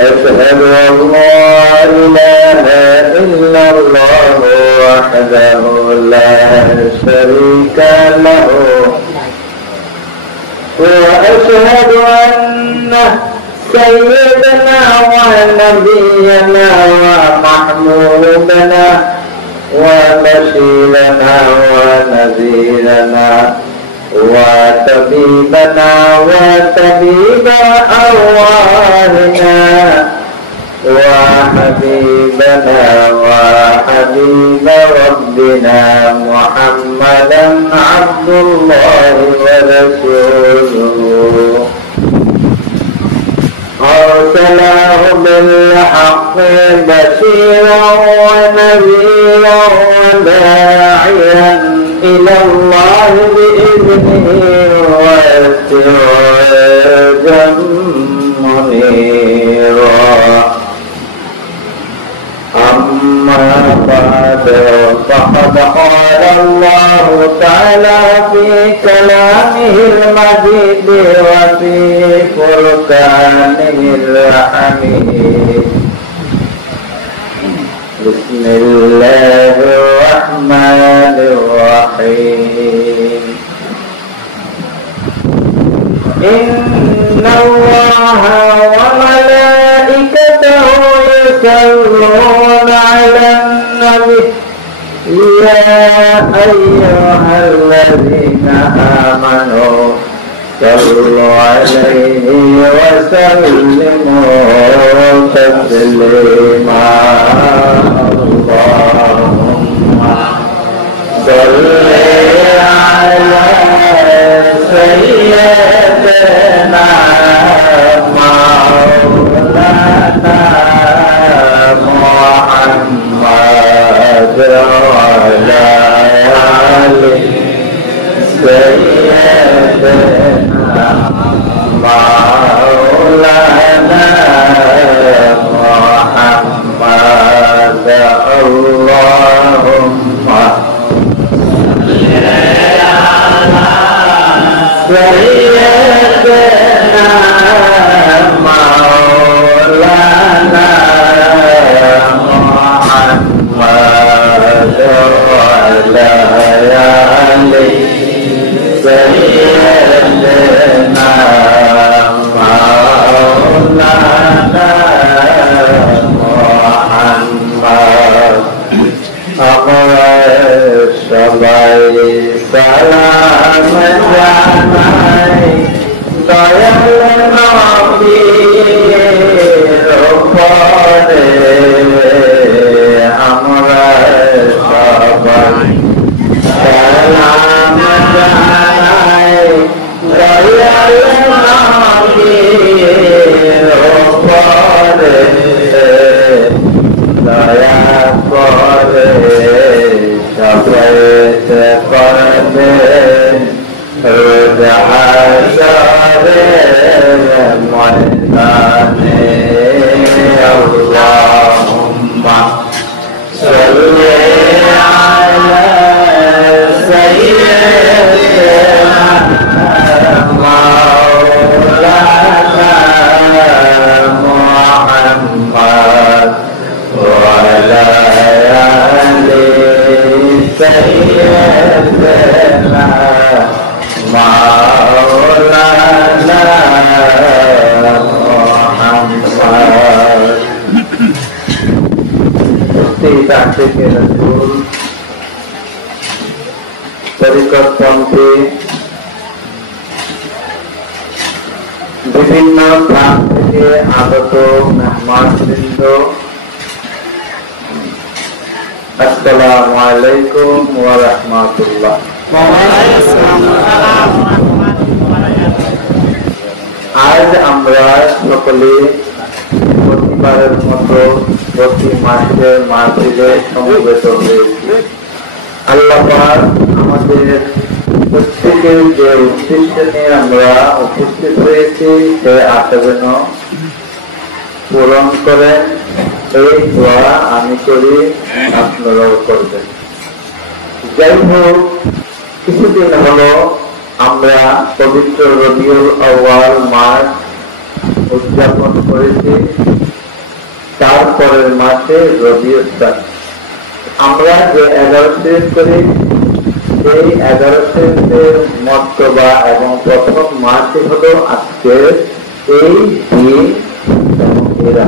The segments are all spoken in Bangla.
أشهد أن لا إله إلا الله وحده لا شريك له وأشهد أن سيدنا ونبينا ومحمودنا وبشيرنا ونذيرنا وطبيبنا وطبيب أرواحنا وحبيبنا وحبيب ربنا محمدا عبد الله ورسوله أرسله بالحق بشيرا ونذيرا وداعيا إلى الله بإذنه وسراجا منيرا أما بعد فقد قال الله تعالى في كلامه المجيد وفي فرقانه الحميد بسم الله الرحمن الرحيم إن الله وملائكته يصلون على النبي يا أيها الذين آمنوا صلوا عليه وسلموا تسليما اللهم صل على سيدنا مولانا محمد وعلى آله سيدنا مولانا محمد اللهم سيدنا مولانا محمد وعلى آله سيدنا مولانا محمد আমরা সবাই সালাম জানাই দয়াল নবীর উপরে আমরা সবাই সালাম জানাই দয়াল নবীর উপরে দয়া করে সফাইতে করবেন রোজ হাশরের ময়দানে আল্লাহুম্মা সাল্লি আলা সাইয়্যিদিনা মাওলানা মুহাম্মদ وعلى آل سيدنا مولانا محمد তাহসিকে রাসূল তরিকতপন্থী বিভিন্ন প্রান্ত থেকে আগত মেহমানবৃন্দ আসসালামু আলাইকুম ওয়া রাহমাতুল্লাহ। আজ আমরা সকলে প্রতিবারের মতো প্রতি মাসে মাহফিলে সমবেত হয়েছি। আল্লাহ পাক আমাদের প্রত্যেকের যে উদ্দেশ্য নিয়ে আমরা উপস্থিত হয়েছি সে আশা যেন পূরণ করেন, এই দোয়া আমি করি, আপনারাও করবেন। যাই হোক, কিছুদিন হলো আমরা পবিত্র রবিউল আউয়াল মাস উদযাপন করেছি তারপরের মাসে রবিউল আউয়াল। আমরা যে 11 শরীফ করি সেই 11 শরীফের মর্তবা এবং প্রথম মাসই হলো আজকে এই দিন এবং এরা।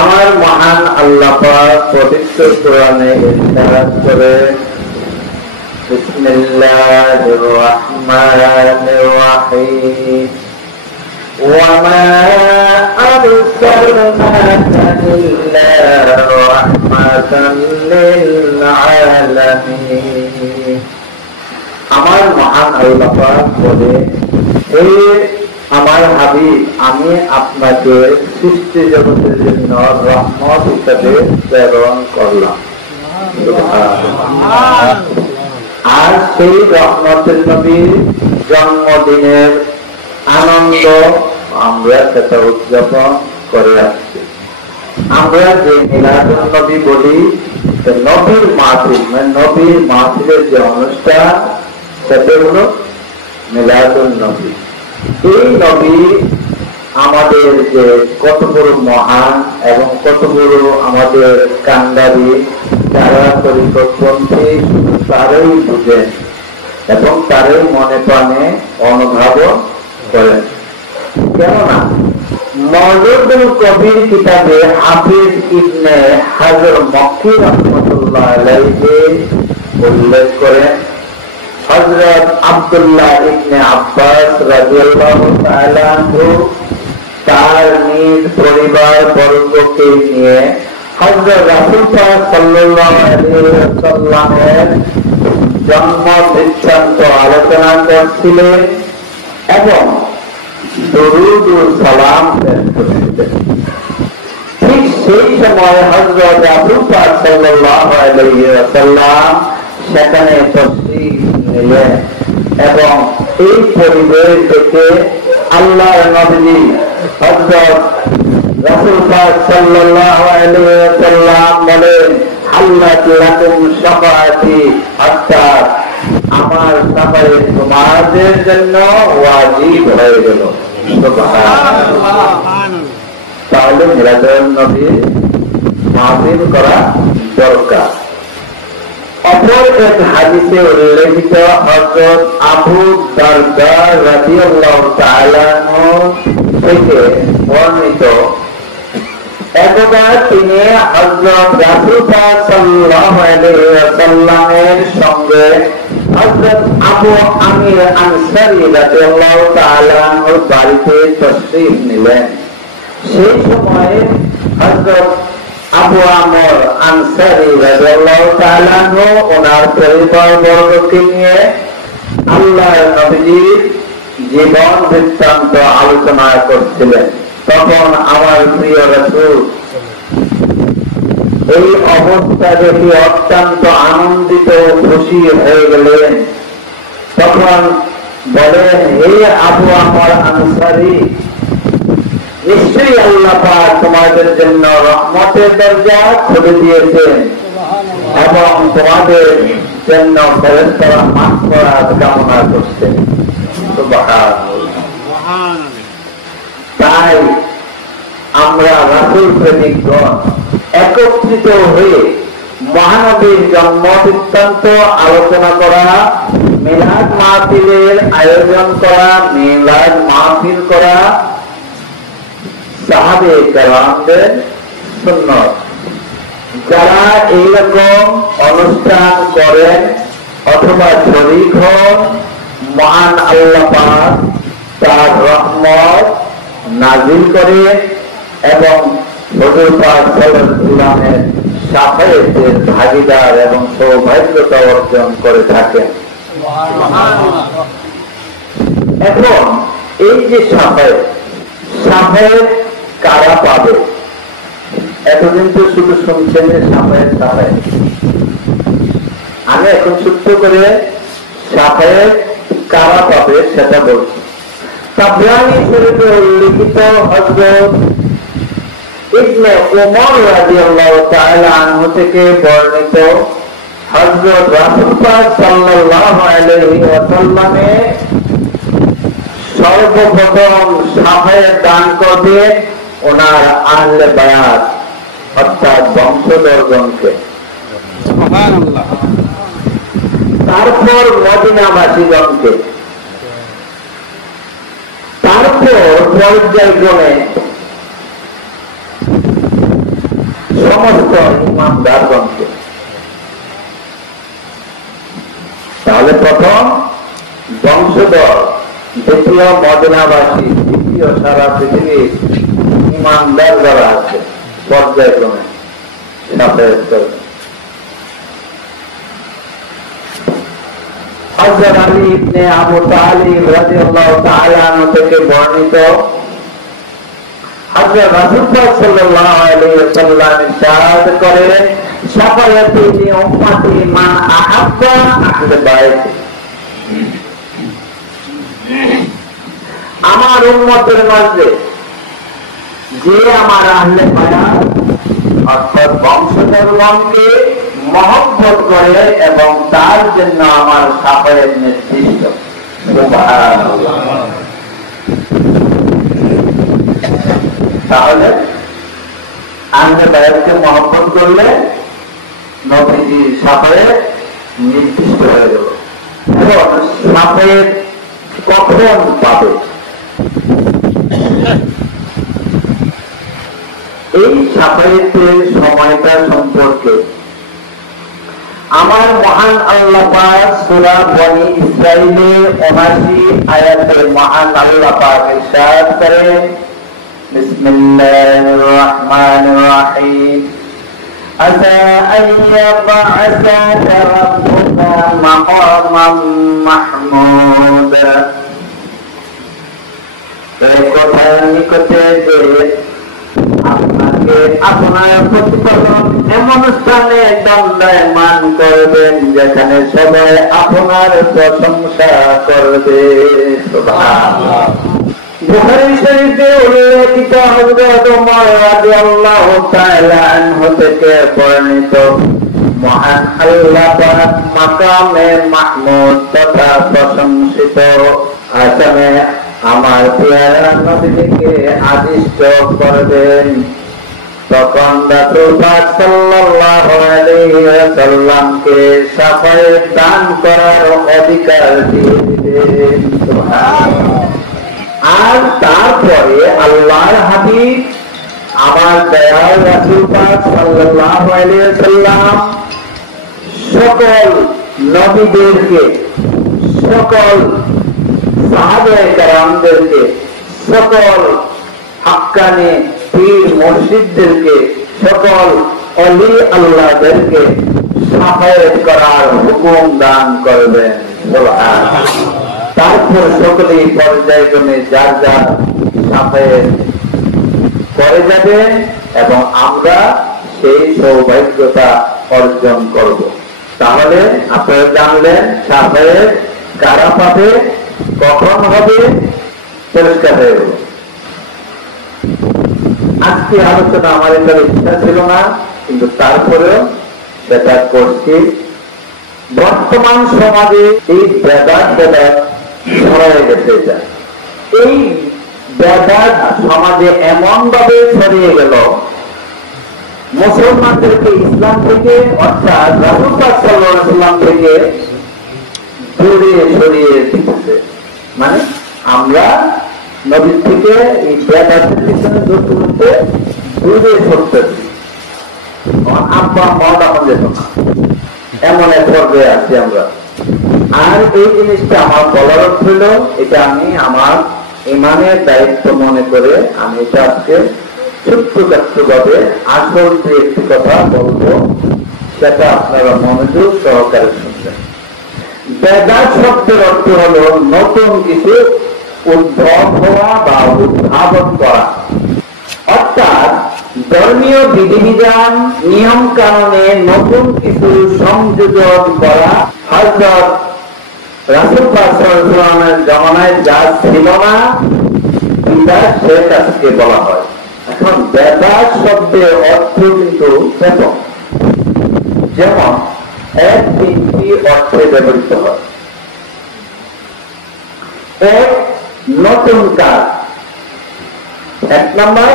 আমার মহান আল্লাহ পাক পবিত্র কোরআনে ইরশাদ করে, বিসমিল্লাহির রহমানির রহিম, ওয়ামা আরসালনাকা ইল্লা রাহমাতাল লিল আলামিন। আমার মহান আল্লাহ পাক বলে, হে আমার হাবিব, আমি আপনাকে সৃষ্টি জগতের জন্য রহমত হিসাবে প্রেরণ করলাম। আর সেই রহমতের নবীর জন্মদিনের আনন্দ আমরা সেটা উদযাপন করে আসছি। আমরা যে মিলাদুন নবী বলি, নবীর মাহফিল, নবীর মাহফিলের যে অনুষ্ঠান, সেটা হলো মিলাদুন নবী। এই নবী আমাদের যে কত বড় মহান এবং কত বড় আমাদের কান্ডারি, তারা পরিকল্পনটি শুধু তারাই বুঝেন এবং তারাই মনে প্রাণে অনুভব করেন। কেননা মওদুদুল কবির কিতাবে হাফিজ ইবনে হাজার মক্কি রাহমাতুল্লাহ আলাইহি উল্লেখ করেন, হযরত আব্দুল্লাহ ইবনে আব্বাস রাদিয়াল্লাহু তাআলা আনহু তার নিজ পরিবার বর্গকে নিয়ে হযরত রাসূল সাল্লাল্লাহু আলাইহি ওয়াসাল্লামের জন্ম বৃত্তান্ত আলোচনা করছিলেন এবং দরুদ ও সালাম পেশ করছিলেন। ঠিক সেই সময় হযরত রাসূল সাল্লাল্লাহু আলাইহি ওয়াসাল্লাম সেখানে তশরীফ নিলেন এবং এই পরিবেশ দেখে আল্লাহর নবী হযরত রাসূল সাল্লাল্লাহু আলাইহি ওয়াসাল্লাম বলেন, হাল্লাত লাকুম শাফাআতি, অর্থাৎ আমার শাফাআত তোমাদের জন্য ওয়াজিব হয়ে গেল। সুবহানাল্লাহ। তাহলে মিলাদুন নবী মাহফিল করা দরকার। অপর এক হাদিসে উল্লেখিত হযরত আবু দারদা রাদিয়াল্লাহু তাআলা আনহু থেকে বর্ণিত, একদা তিনি হযরত রাসূল সাল্লাল্লাহু আলাইহি ওয়াসাল্লামের সঙ্গে হযরত আবু আমির আনসারী রাদিয়াল্লাহু তাআলা আনহুর বাড়িতে তশরীফ নিলেন। সেই সময় হযরত আবু আমর আনসারী রাদিয়াল্লাহু তাআলা আনহু ওনার পরিবার বর্গকে নিয়ে আল্লাহর নবীর জীবন বৃত্তান্ত আলোচনা করছিলেন। তখন আমার প্রিয় রাসূল এই অবস্থা দেখে অত্যন্ত আনন্দিত ও খুশি হয়ে গেলেন। তখন বলেন, হে আবু আমর আনসারী, নিশ্চয়ই আল্লাহ পাক তোমাদের জন্য রহমতের দরজা খুলে দিয়েছেন এবং তোমাদের জন্য ফেরেশতারা মাগফিরাত কামনা করছেন। সুবহানাল্লাহ। তাই আমরা রাসূল প্রেমিকগণ একত্রিত হয়ে মহানবীর জন্ম বৃত্তান্ত আলোচনা করা, মিলাদ মাহফিলের আয়োজন করা, মিলাদ মাহফিল করা সাহাবে কেরামদের সুন্নাত। যারা এইরকম অনুষ্ঠান করেন অথবা শরীক হন, মহান আল্লাহ পাক তার রহমত নাজিল করে এবং হুজুর পাক সাল্লাল্লাহু আলাইহি ওয়াসাল্লামের শাফায়াতের ভাগীদার এবং সৌভাগ্যতা অর্জন করে থাকেন। এখন এই যে শাফায়াত কারা পাবে? এতদিন তো শুধু শুনছেন যে শাফায়াত। আমি এখন সূত্র করে শাফায়াত কারা পাবে সেটা বলছি। তাবরানী শরীফে উল্লেখিত হযরত ইবনে উমর রাদিয়াল্লাহু তাআলা আনহু থেকে বর্ণিত, হযরত রাসূল সাল্লাল্লাহু আলাইহি ওয়াসাল্লামের সর্বপ্রথম সাফায়েত দান করবে ওনার আহলে বায়াত অর্থাৎ বংশধরগণকে, তারপর মদিনাবাসীগণকে, তারপর পর্যায়ক্রমে সমস্ত ইমানদারগণকে। তাহলে প্রথম বংশধর, দ্বিতীয় মদিনাবাসী, তৃতীয় সারা পৃথিবীর ইমানদার যারা আছে পর্যায়ক্রমে সাফায়েত করবে। হযরত আলী ইবনে আবু তালিব রাদিয়াল্লাহু তাআলা আনহু থেকে বর্ণিত, হযরত রাসূল সাল্লাল্লাহু আলাইহি ওয়াসাল্লাম ইরশাদ করেন, শাফায়াতি লি উম্মতি মান আহাব্বা আহলে বাইতি। আমার উম্মতের মধ্যে যে আমার আহলে বায়াত অর্থাৎ বংশধরগণকে মহব্বত করে এবং তার জন্য আমার শাফায়াত নির্দিষ্ট। সুবহানাল্লাহ। তাহলে আহলে বায়াতকে মহব্বত করলে নবীজির শাফায়াত নির্দিষ্ট হয়ে গেল। এখন শাফায়াত কখন পাবে? এই শাফায়াতের সময়টা সম্পর্কে আমার মহান আল্লাহ পাক সূরা বনী ইসরাঈলের ৭৯ আয়াতের মহান আল্লাহ পাক ইরশাদ করেন, বিসমিল্লাহির রহমানির রহিম, আসা আইয়াবআসা রাব্বুকা মাকামান মাহমুদা। এই কথার নিকটে যে আপনাকে আপনার প্রতিপালক এমন স্থানে দণ্ডায়মান করবেন যেখানে সবাই আপনার প্রশংসা করবে। সুবহানাল্লাহ। বুখারী শরীফে উল্লেখিত হযরত ওমর রাদিয়াল্লাহু তাআলা আনহু থেকে বর্ণিত, মহান আল্লাহ পাক মাকামে মাহমুদ তথা প্রশংসিত আসনে আমার পেয়ারা নবীকে আদিষ্ট করবেন। তখন রাসূল পাক সাল্লাল্লাহু আলাইহি ওয়াসাল্লামকে শাফায়াত দান করার অধিকার দিয়ে দিলেন। সুবহানাল্লাহ। আর তারপরে আল্লাহর হাবিব আমার দয়াল রাসূল পাক সাল্লাল্লাহু আলাইহি ওয়াসাল্লাম সকল নবীদেরকে, সকল সাহাবায়ে কেরামদেরকে, সকল হাক্কানি পীর মুর্শিদদেরকে, সকল ওলি আল্লাহদেরকে শাফায়াত করার হুকুম দান করবেন। সুবহানাল্লাহ। তারপর সকলেই পর্যায়ক্রমে যার যার শাফায়াত করে যাবে এবং আমরা সেই সৌভাগ্যতা অর্জন করব। তাহলে আপনারা জানলেন শাফায়াত কারা পাবে, কখন হবে, পরিষ্কার হয়ে গেল। আজকে আলোচনা আমার এটার ইচ্ছা ছিল না, কিন্তু তারপরেও সেটা করছি। বর্তমান সমাজে এই বেদাত ছড়িয়ে গেছে। এই বেদাত সমাজে এমন ভাবে ছড়িয়ে গেল, মুসলমানদেরকে ইসলাম থেকে অর্থাৎ রাসূল সাল্লাল্লাহু আলাইহি ওয়াসাল্লাম থেকে দূরে সরিয়ে দিতেছে। মানে আমরা নবী থেকে এই বেদাতের পিছনে দৌড়তে দূরে সরতেছি। আব্বা মদ আমার যেত না, এমন এক পর্যায়ে আছি আমরা। আর এই জিনিসটা আমার বলার অর্থ হইল, এটা আমি আমার ইমানের দায়িত্ব মনে করে আমি এটা আজকে ছোট্ট ভাবে আসল যে একটি কথা বলবো, সেটা আপনারা মনোযোগ সহকারে শুনবেন। বেদাত শব্দের অর্থ হল নতুন কিছু উদ্ভব হওয়া বা উদ্ভাবন করা, অর্থাৎ ধর্মীয় বিধিবিধান নিয়ম কানুনে নতুন কিছু সংযোজন করা। হযরত রাসূল পাক সাল্লাল্লাহু আলাইহি ওয়াসাল্লামের জামানায় যা ছিল না, এটা সে কাজকে বলা হয়। এখন বেদাত শব্দের অর্থ কিন্তু ব্যাপক, যেমন এক তিনটি অর্থে ব্যবহৃত হয়। এক, নতুন কাজ। এক নম্বর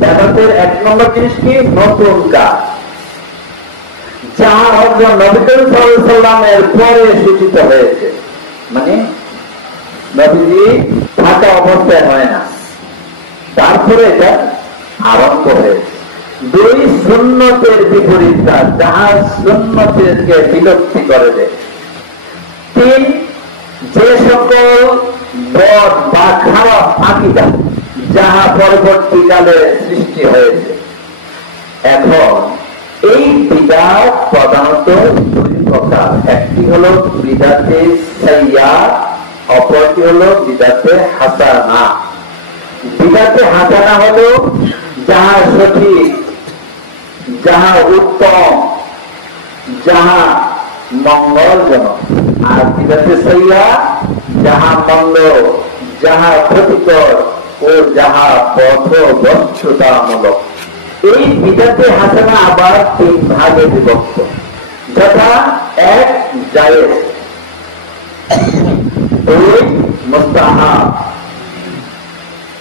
বেদাতের এক নম্বর জিনিস কি? নতুন কাজ, যা হযরত নবী করিম সাল্লাল্লাহু আলাইহি ওয়াসাল্লামের পরে সূচিত হয়েছে, মানে নবীজি থাকা অবস্থায় হয় না, তারপরে এটা আরম্ভ হয়েছে। দুই, সুন্নতের বিপরীত কাজ, যাহা সুন্নতকে বিলুপ্তি করে দেয়। তিন, যে সকল বদ বা খারাপ আকীদা যাহা পরবর্তীকালে সৃষ্টি হয়েছে। এখন এই বিদআত প্রধানত দুই প্রকার, একটি হলো বিদআতে সাইয়্যা, অপরটি হলো বিদআতে হাসানা। বিদআতে হাসানা হলো যাহা সঠিক, যাহা উত্তম, যাহা মঙ্গলজনক। আর বিদআতে সাইয়্যা যাহা মন্দ, যাহা ক্ষতিকর ও যাহা পথভ্রষ্টতামূলক। এই বিদআতে হাসানা আবার তিন ভাগে বিভক্ত, যথা এক, জায়েজ; দুই, মুস্তাহাব;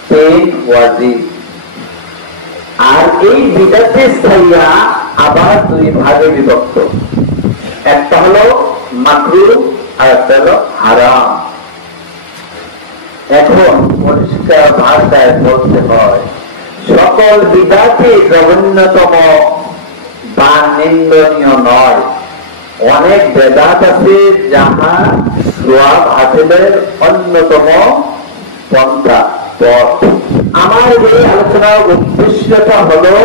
তিন, ওয়াজিব। আর এই বিদআতে সাইয়্যা আবার দুই ভাগে বিভক্ত, একটা হলো মাকরুহ আর একটা হলো হারাম। এখন পরিষ্কার ভাষায় বলতে হয়, সকল বিদআতই জঘন্যতম বা নিন্দনীয় নয়। অনেক বেদাত আছে যাহা সওয়াব হাসিলের অন্যতম পন্থা, পথ। আমার এই আলোচনার উদ্দেশ্যটা হলো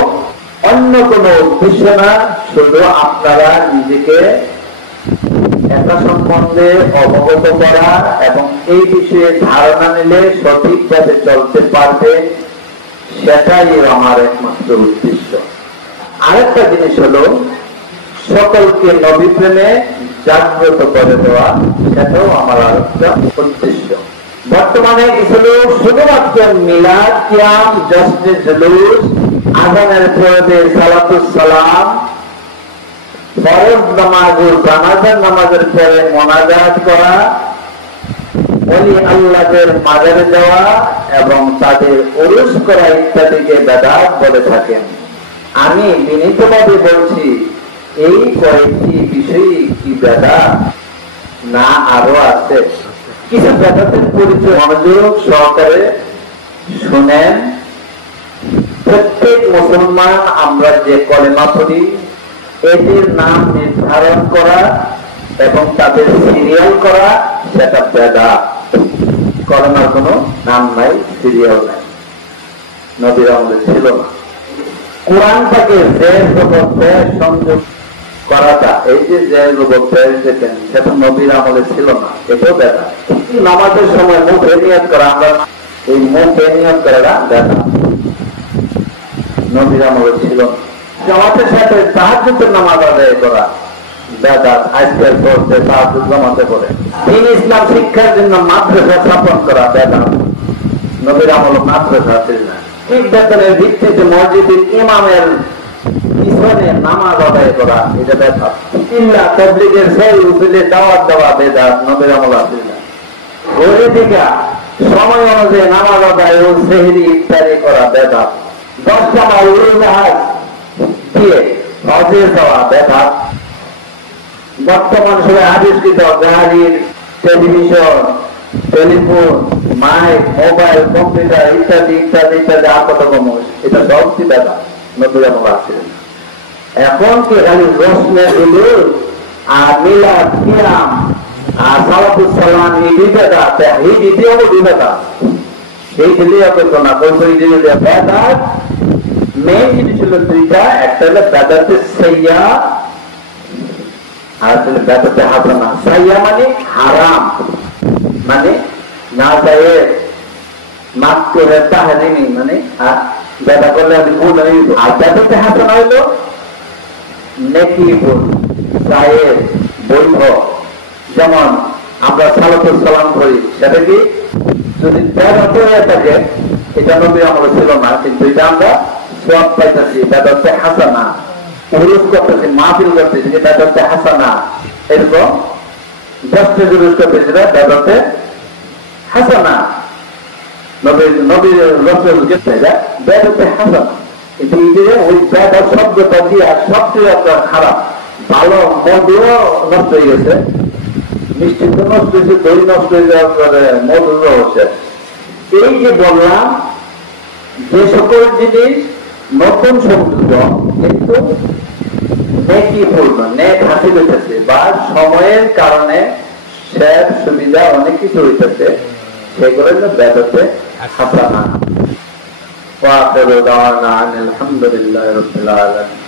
অন্য কোন উদ্দেশ্য না, শুধু আপনারা নিজেকে এটা সম্বন্ধে অবগত করা এবং এই বিষয়ে ধারণা নিলে সঠিকভাবে চলতে পারবে, সেটাই আমার একমাত্র উদ্দেশ্য। আরেকটা জিনিস হলো সকলকে নবী প্রেমে জাগ্রত করে দেওয়া, সেটাও আমার আরেকটা উদ্দেশ্য। বর্তমানে শুধুমাত্র মিলাদ, কিয়াম, জশ্নে জুলুস, আযানের পরে সালাতুস সালাম, ফরজ নামাজ ও জানাজার নামাজের পরে মোনাজাত করা, ওলি আল্লাহদের মাজারে যাওয়া এবং তাদের উরুস করা ইত্যাদিকে বেদাত বলে থাকেন। আমি বিনীতভাবে বলছি, এই কয়েকটি বিষয় কি বেদাত না আরো আছে? কিছু বেদাতের পরিচয় মনোযোগ সহকারে শুনেন। প্রত্যেক মুসলমান আমরা যে কলেমা পড়ি, এদের নাম নির্ধারণ করা এবং তাদের সিরিয়াল করা, সেটা বেদাত। কলেমার কোন নাম নাই, সিরিয়াল নাই, নবীর আমলে ছিল না। কোরআনটাকে সংযোগ করাটা, এই যে দেখেন, সেটা নবীর আমলে ছিল না, এটাও বেদাত। নামাজের সময় মুখে নিয়ত করা, আমরা এই মুখে নিয়ত করাটা বেদাত, নবীর আমলে ছিল না। জামাতের সাথে তাহাজ্জুদের নামাজ আদায় করা বেদাত, আজকের পড়তে তাহাজ্জুদ জামাতে পড়ে। দ্বীন ইসলাম শিক্ষার জন্য মাদ্রাসা স্থাপন করা বেদাত, নবীর আমলে মাদ্রাসা ছিল না। ঠিক বেতনের ভিত্তিতে মসজিদের ইমামের পিছনে নামাজ আদায় করা, এটা বেদাত। ইল্লা তাবলীগের সেই উসুলে দাওয়াত দেওয়া বেদাত, নবীর আমলে ছিল না। ঘড়ি থেকে সময় অনুযায়ী নামাজ আদায় ও সেহরি ইফতারি করা বেদাত। 10টা উড়োজাহাজ দিয়ে হজে যাওয়া বেদাত। বর্তমান সময়ে আবিষ্কৃত গাড়ির, television, telephone, mic, mobile, computer ইত্যাদি ইত্যাদি ইত্যাদি আর কত কম, এটা সবটি বেদাত, নবীর আমলে আছে। এখন কি খালি জশ্নে জুলুস আর মিলাদ, কিয়াম আর সালাতুস সালাম, এই বেদাত, এই দ্বিতীয় বেদাত, এই দ্বিতীয় না কৌশলী বেদাত। মেইন জিনিস হলো দুইটা, একটা হলো বেদাতে সাইয়্যা আর বেদাতে হাসানা। সাইয়্যা মানে হারাম, মানে না যায়, মাকরুহ তাহরিমি, মানে বেদা করলে আমি গুণ হইব। আর বেদাতে হাসানা হইল নেকি গুণ, জায়েজ, বৈধ। যেমন আমরা সালাতুস সালাম করি, সেটা কি যদি বেদাতে হয়ে থাকে, এটা নবীর আমলে ছিল না, কিন্তু এটা আমরা সওয়াব পাইতেছি, বেদাতে হাসানা। উরুস করতেছি, মাহফিল করতেছি, বেদাতে হাসানা। এরকম 10টা জুলুস করতেছি, বেদাতে হাসানা। নবীর রসুল গেছে ব্যাট হচ্ছে হাসান, কিন্তু ওই ব্যাট আর শব্দটা দিয়ে সবচেয়ে আপনার খারাপ। ভালো মধুও নষ্ট হয়ে গেছে, মিষ্টি তো নষ্ট হয়েছে, দই নষ্ট হয়ে যাওয়ার পরে মধুর রহস্য। এই যে বললাম যে সকল জিনিস নতুন সংযুক্ত কিন্তু নেকিপূর্ণ, নেক হাসিল হইতেছে বা সময়ের কারণে শেয়ার সুবিধা অনেক কিছু হইতেছে, সেগুলোর জন্য ব্যাট হচ্ছে হাসানা। ওয়া আখিরু দাওয়ানা আনিল হামদুলিল্লাহি রাব্বিল আলামিন।